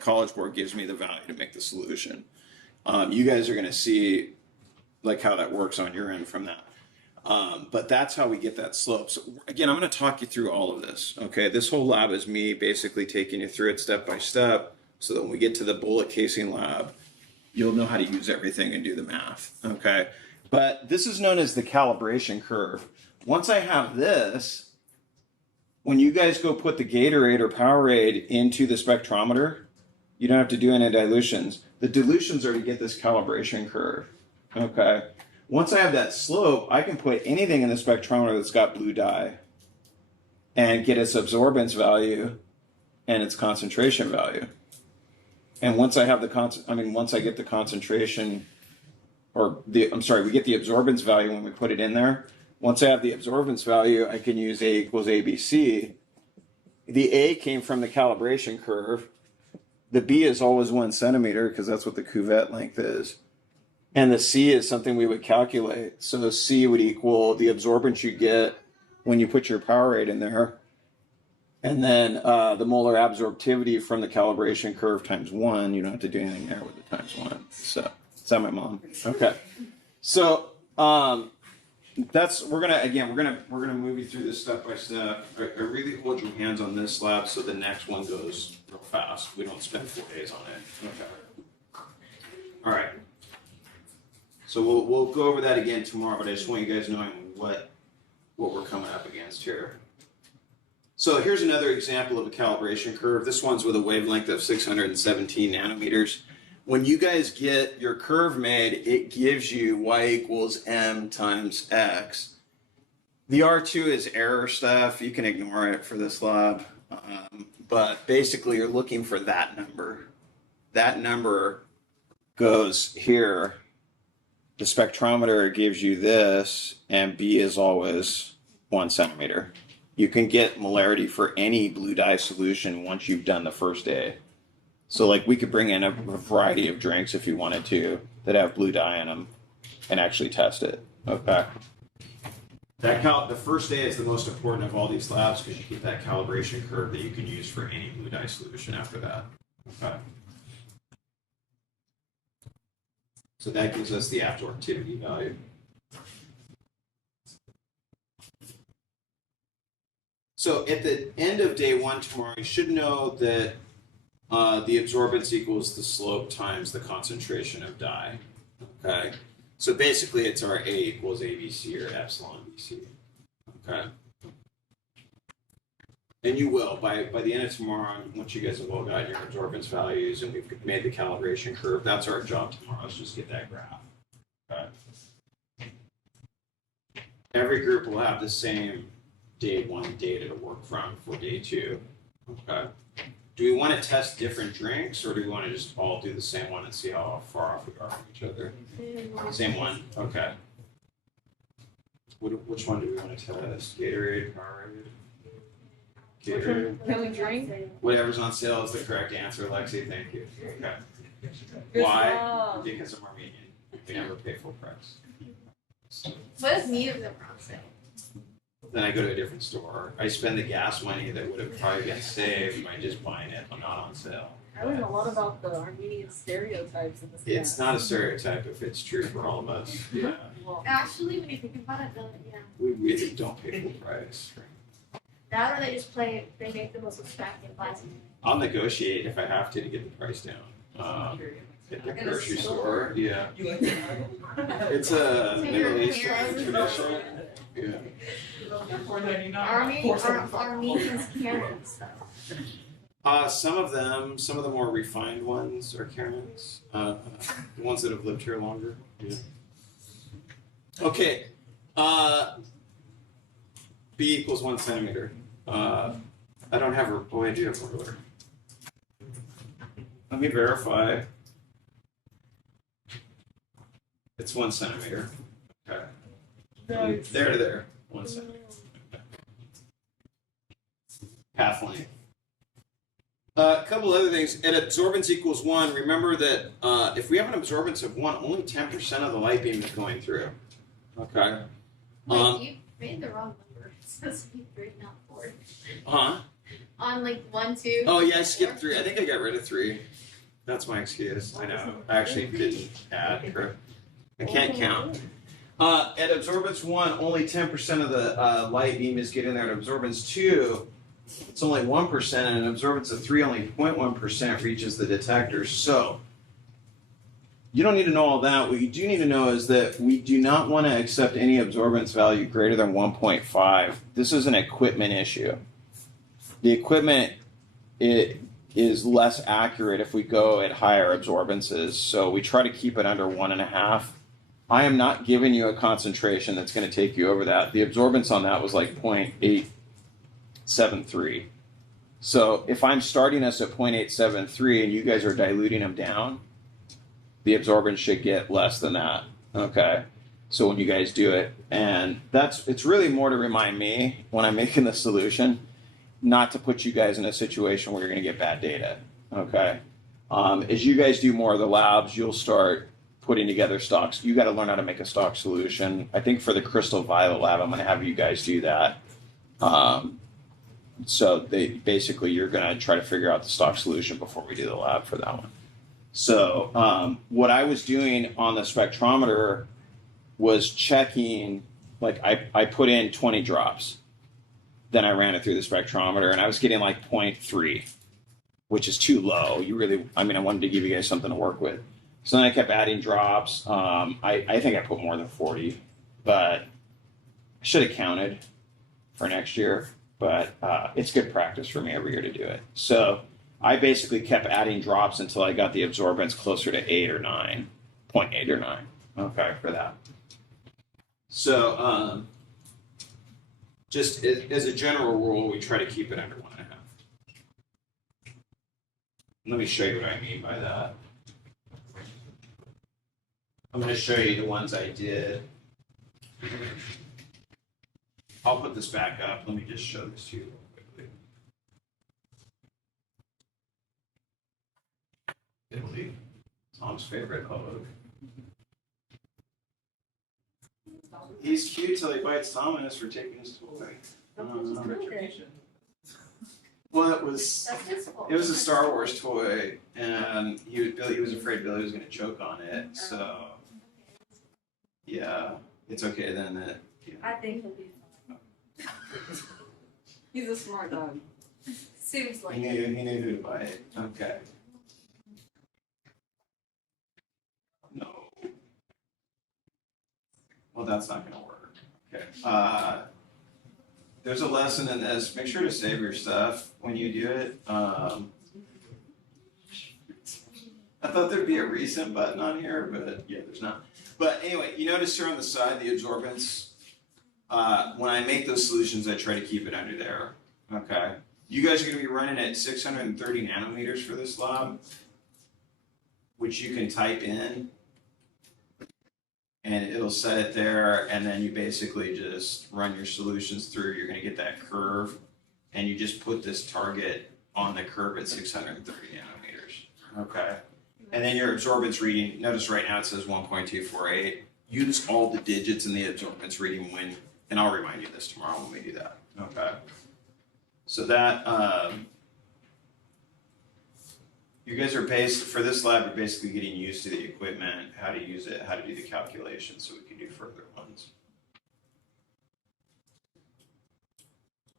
College Board gives me the value to make the solution. You guys are going to see like how that works on your end from that. But that's how we get that slope. So again, I'm going to talk you through all of this. Okay, this whole lab is me basically taking you through it step by step, so that when we get to the bullet casing lab, you'll know how to use everything and do the math, okay? But this is known as the calibration curve. Once I have this, when you guys go put the Gatorade or Powerade into the spectrometer, you don't have to do any dilutions. The dilutions are to get this calibration curve, okay? Once I have that slope, I can put anything in the spectrometer that's got blue dye and get its absorbance value and its concentration value. And once I have once I get the concentration, we get the absorbance value when we put it in there. Once I have the absorbance value, I can use A equals ABC. The A came from the calibration curve. The B is always 1 centimeter because that's what the cuvette length is. And the C is something we would calculate. So the C would equal the absorbance you get when you put your Powerade in there. And then the molar absorptivity from the calibration curve times 1. You don't have to do anything there with the times 1. So, is that my mom? Okay. So, we're gonna move you through this step by step. I really hold your hands on this lab so the next one goes real fast. We don't spend 4 days on it. Okay. All right. So we'll go over that again tomorrow, but I just want you guys knowing what we're coming up against here. So here's another example of a calibration curve. This one's with a wavelength of 617 nanometers. When you guys get your curve made, it gives you y equals m times x. The R2 is error stuff. You can ignore it for this lab. But basically, you're looking for that number. That number goes here. The spectrometer gives you this, and B is always 1 centimeter. You can get molarity for any blue dye solution once you've done the first A. So like we could bring in a variety of drinks if you wanted to that have blue dye in them and actually test it. Okay. The first A is the most important of all these labs because you get that calibration curve that you can use for any blue dye solution after that. Okay. So that gives us the absorptivity value. So at the end of day 1 tomorrow, you should know that the absorbance equals the slope times the concentration of dye. Okay. So basically, it's our A equals ABC or epsilon BC. Okay. And you will by the end of tomorrow, once you guys have all got your absorbance values and we've made the calibration curve. That's our job tomorrow. Is just get that graph. Okay. Every group will have the same day 1 data to work from for day 2. Okay. Do we want to test different drinks or do we want to just all do the same one and see how far off we are from each other? Same one. Okay. Which one do we want to test? Gatorade, Powerade? Gatorade. Can we drink? Whatever's on sale is the correct answer, Lexi. Thank you. Okay. Why? Because I'm Armenian. We never pay full price. What if neither of them are on sale? Then I go to a different store. I spend the gas money that would have probably been saved by just buying it not on sale. I learned a lot about the Armenian stereotypes in this It's class. not a stereotype if it's true for all of us. Yeah. Well, Actually, when you think about it, yeah. We really don't pay full price. That or they just they make the most extravagant buys. I'll negotiate if I have to get the price down. At the grocery store, yeah. You like that? It's a Middle Eastern tradition. Yeah. $4.99. Armenians Karens though. Some of the more refined ones are Karens. The ones that have lived here longer. Yeah. Okay. B equals 1 centimeter. I don't have a. Oh, I do have a ruler. Let me verify. It's 1 centimeter. Okay. There to there. 1 centimeter. Path length. A couple other things. At absorbance equals 1, remember that if we have an absorbance of 1, only 10% of the light beam is going through. Okay. Wait, you made the wrong number. It's supposed to be 3, not 4. Huh? On like 1, 2. Oh yeah, I skipped 3. I think I got rid of 3. That's my excuse. I know. I actually didn't add. I can't count. At absorbance 1, only 10% of the light beam is getting there. At absorbance 2, it's only 1%, and an absorbance of 3, only 0.1% reaches the detector. So you don't need to know all that. What you do need to know is that we do not want to accept any absorbance value greater than 1.5. This is an equipment issue. The equipment, it is less accurate if we go at higher absorbances. So we try to keep it under 1.5. I am not giving you a concentration that's going to take you over that. The absorbance on that was like 0.873. So if I'm starting us at 0.873 and you guys are diluting them down, the absorbance should get less than that. Okay. So when you guys do it, and it's really more to remind me when I'm making the solution, not to put you guys in a situation where you're going to get bad data. Okay. As you guys do more of the labs, you'll start putting together stocks. You got to learn how to make a stock solution. I think for the crystal violet lab, I'm going to have you guys do that. So you're going to try to figure out the stock solution before we do the lab for that one. So what I was doing on the spectrometer was checking, like I put in 20 drops. Then I ran it through the spectrometer and I was getting like 0.3, which is too low. I wanted to give you guys something to work with. So then I kept adding drops. I think I put more than 40, but I should have counted for next year. But it's good practice for me every year to do it. So I basically kept adding drops until I got the absorbance closer to 8 or 9, 0.8 or 9. Okay, for that. So just as a general rule, we try to keep it under 1.5. Let me show you what I mean by that. I'm going to show you the ones I did. I'll put this back up. Let me just show this to you real quickly. Italy, Tom's favorite hug. He's cute till he bites Thomas for taking his toy. Well, it was a Star Wars toy, and he was afraid Billy was going to choke on it. So, yeah, it's okay then. I think he'll be fine. He's a smart dog. Seems like He knew who to bite. Okay. No. Well, that's not going to work. Okay. There's a lesson in this. Make sure to save your stuff when you do it. I thought there'd be a recent button on here, but yeah, there's not. But anyway, you notice here on the side, the absorbance. When I make those solutions, I try to keep it under there. Okay. You guys are going to be running at 630 nanometers for this lab, which you can type in. And it'll set it there, and then you basically just run your solutions through. You're going to get that curve, and you just put this target on the curve at 630 nanometers. Okay. And then your absorbance reading, notice right now it says 1.248. Use all the digits in the absorbance reading and I'll remind you this tomorrow when we do that. Okay. So that, you guys are for this lab, you're basically getting used to the equipment, how to use it, how to do the calculations so we can do further ones.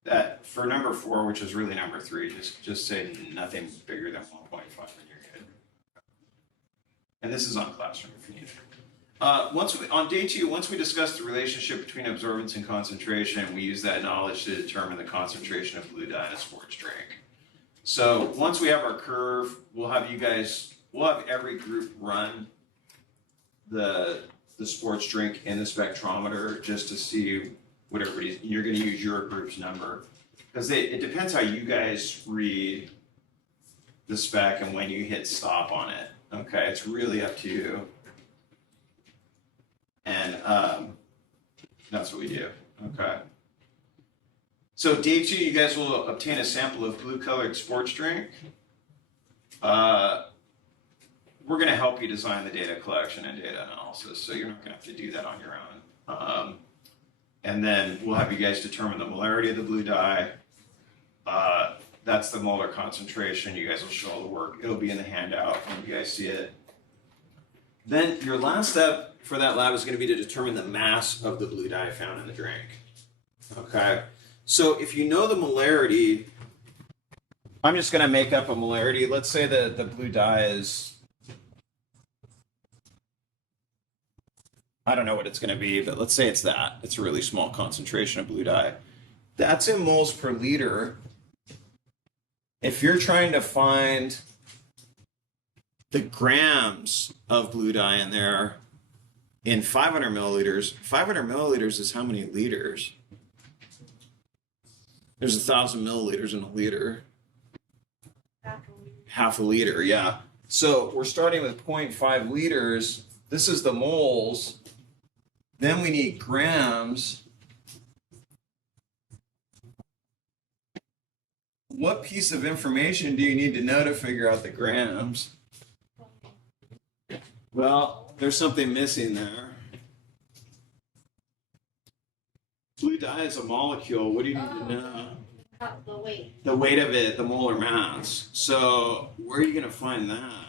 That for number 4, which is really number 3, just say nothing bigger than 1.5 and you're good. And this is on Classroom if you need it. On day 2, once we discuss the relationship between absorbance and concentration, we use that knowledge to determine the concentration of blue dye in a sports drink. So once we have our curve, we'll have every group run the sports drink in the spectrometer just to see what you're going to use your group's number. Because it depends how you guys read the spec and when you hit stop on it. Okay, it's really up to you. And that's what we do. Okay. So day 2, you guys will obtain a sample of blue-colored sports drink. We're going to help you design the data collection and data analysis, so you're not going to have to do that on your own. And then we'll have you guys determine the molarity of the blue dye. That's the molar concentration. You guys will show all the work. It'll be in the handout when you guys see it. Then your last step for that lab is going to be to determine the mass of the blue dye found in the drink. Okay. So if you know the molarity, I'm just going to make up a molarity. Let's say that the blue dye is, I don't know what it's going to be, but let's say it's that. It's a really small concentration of blue dye. That's in moles per liter. If you're trying to find the grams of blue dye in there in 500 milliliters, 500 milliliters is how many liters? There's 1,000 milliliters in a liter. Half a liter, yeah. So we're starting with 0.5 liters. This is the moles. Then we need grams. What piece of information do you need to know to figure out the grams? Well, there's something missing there. Blue dye is a molecule. What do you need to know? The weight. The weight of it, the molar mass. So where are you going to find that?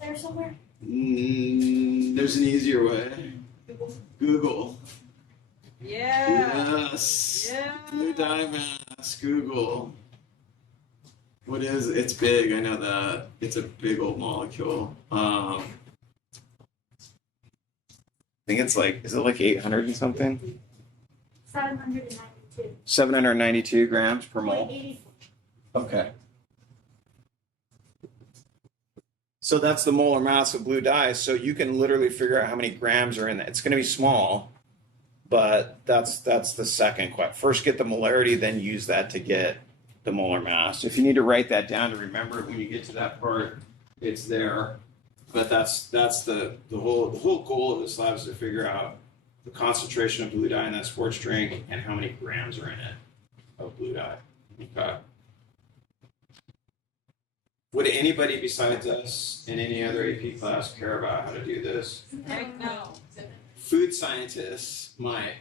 There somewhere? There's an easier way. Google. Yeah. Yes. Yeah. Blue dye mass. Google. What is it? It's big. I know that. It's a big old molecule. I think it's like, is it like 800 and something? 792. 792 grams per mole. 0.84. Okay. So that's the molar mass of blue dye. So you can literally figure out how many grams are in that. It's going to be small, but that's the second question. First get the molarity, then use that to get the molar mass. If you need to write that down to remember it when you get to that part, it's there. But that's the whole goal of this lab is to figure out the concentration of blue dye in that sports drink and how many grams are in it of blue dye. Okay. Would anybody besides us in any other AP class care about how to do this? Heck no. Food scientists might.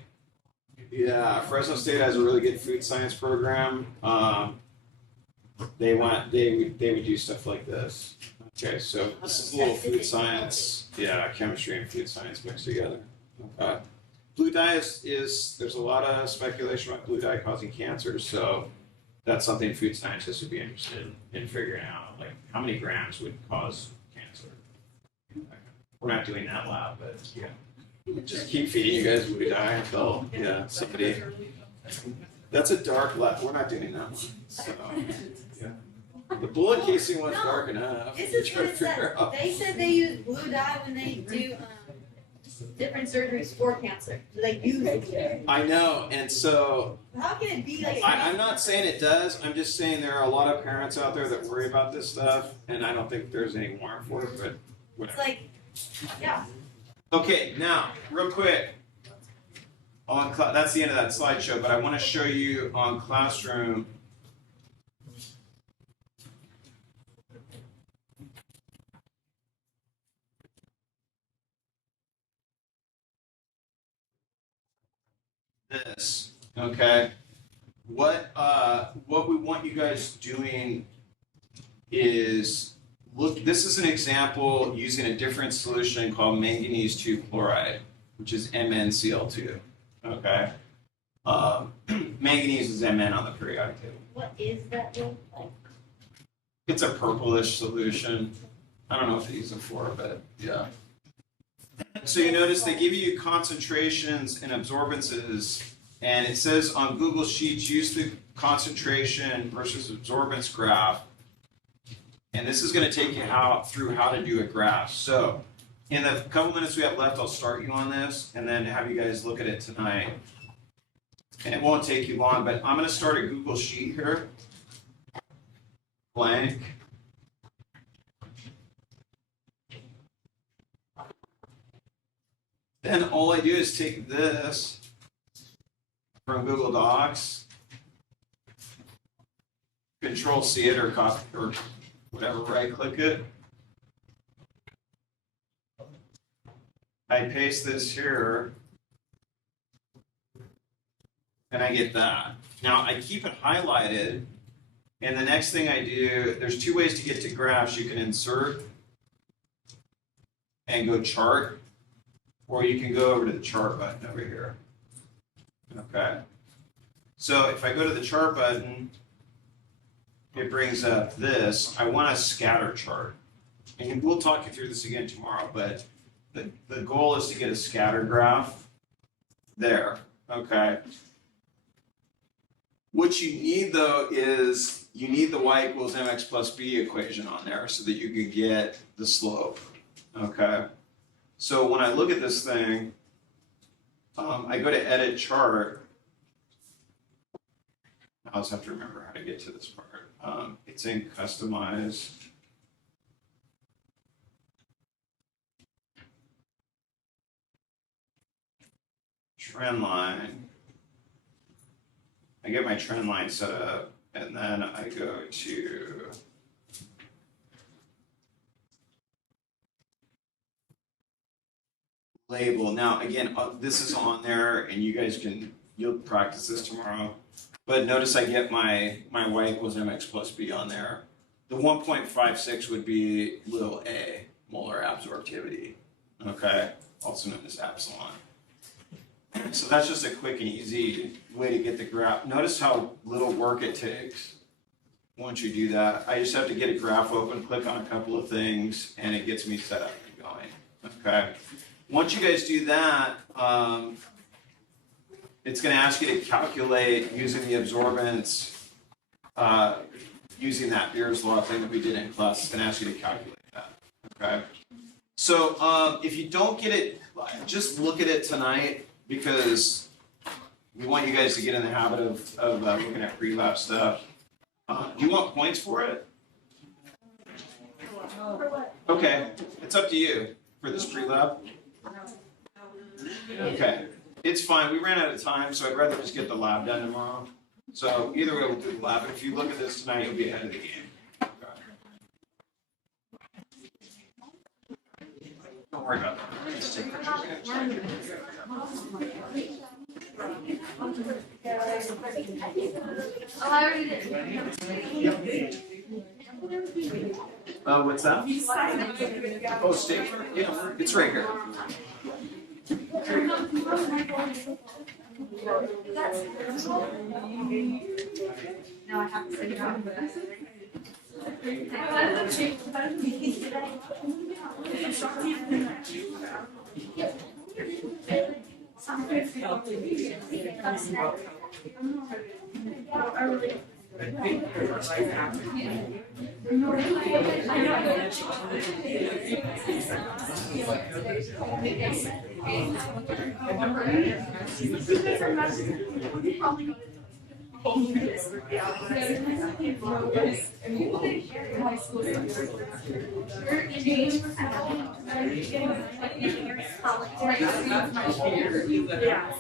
Yeah, Fresno State has a really good food science program. They would do stuff like this. Okay, so this is a little food science, chemistry and food science mixed together. Okay. Blue dye is there's a lot of speculation about blue dye causing cancer, so that's something food scientists would be interested in figuring out, like how many grams would cause cancer. We're not doing that lab, but yeah. Just keep feeding you guys blue dye until somebody. That's a dark lab. We're not doing that one. So yeah. The bullet casing one's dark enough. This You is try what to it said. figure out. They said they use blue dye when they do different surgeries for cancer. So they use it. I know, and so How can it be like? I'm not saying it does. I'm just saying there are a lot of parents out there that worry about this stuff, and I don't think there's any warrant for it. But It's whatever. like, yeah. Okay, now real quick. That's the end of that slideshow, but I want to show you on Classroom. This, okay? What we want you guys doing is look. This is an example using a different solution called manganese 2 chloride, which is MnCl2. Okay. Manganese is Mn on the periodic table. What is that look like? It's a purplish solution. I don't know what to use it for, but yeah. So you notice they give you concentrations and absorbances, and it says on Google Sheets, use the concentration versus absorbance graph. And this is going to take you through how to do a graph. So in the couple minutes we have left, I'll start you on this and then have you guys look at it tonight. And it won't take you long, but I'm going to start a Google Sheet here. Blank. Then all I do is take this from Google Docs, Control C it or copy or whatever, right click it. I paste this here, and I get that. Now I keep it highlighted, and the next thing I do, there's two ways to get to graphs. You can insert and go chart, or you can go over to the chart button over here. Okay. So if I go to the chart button, it brings up this. I want a scatter chart. And we'll talk you through this again tomorrow, but the goal is to get a scatter graph there, okay? What you need though is you need the y equals mx plus b equation on there so that you can get the slope, okay? So when I look at this thing, I go to edit chart. I also have to remember how to get to this part. It's in customize. Trend line. I get my trend line set up, and then I go to label. Now, again, this is on there, and you guys you'll practice this tomorrow. But notice I get my y equals mx plus b on there. The 1.56 would be little a, molar absorptivity, okay? Also known as epsilon. So that's just a quick and easy way to get the graph. Notice how little work it takes once you do that. I just have to get a graph open, click on a couple of things, and it gets me set up and going, okay? Once you guys do that, it's going to ask you to calculate using the absorbance, using that Beer's law thing that we did in class. It's going to ask you to calculate that, okay? So if you don't get it, just look at it tonight because we want you guys to get in the habit of looking at pre-lab stuff. Do you want points for it? Okay, it's up to you for this pre-lab. Okay. It's fine, we ran out of time, so I'd rather just get the lab done tomorrow. So either way, we'll do the lab, but if you look at this tonight, you'll be ahead of the game. Okay. Don't worry about that. Just take what's that? Oh, stapler? Yeah, it's right here. No, I have to say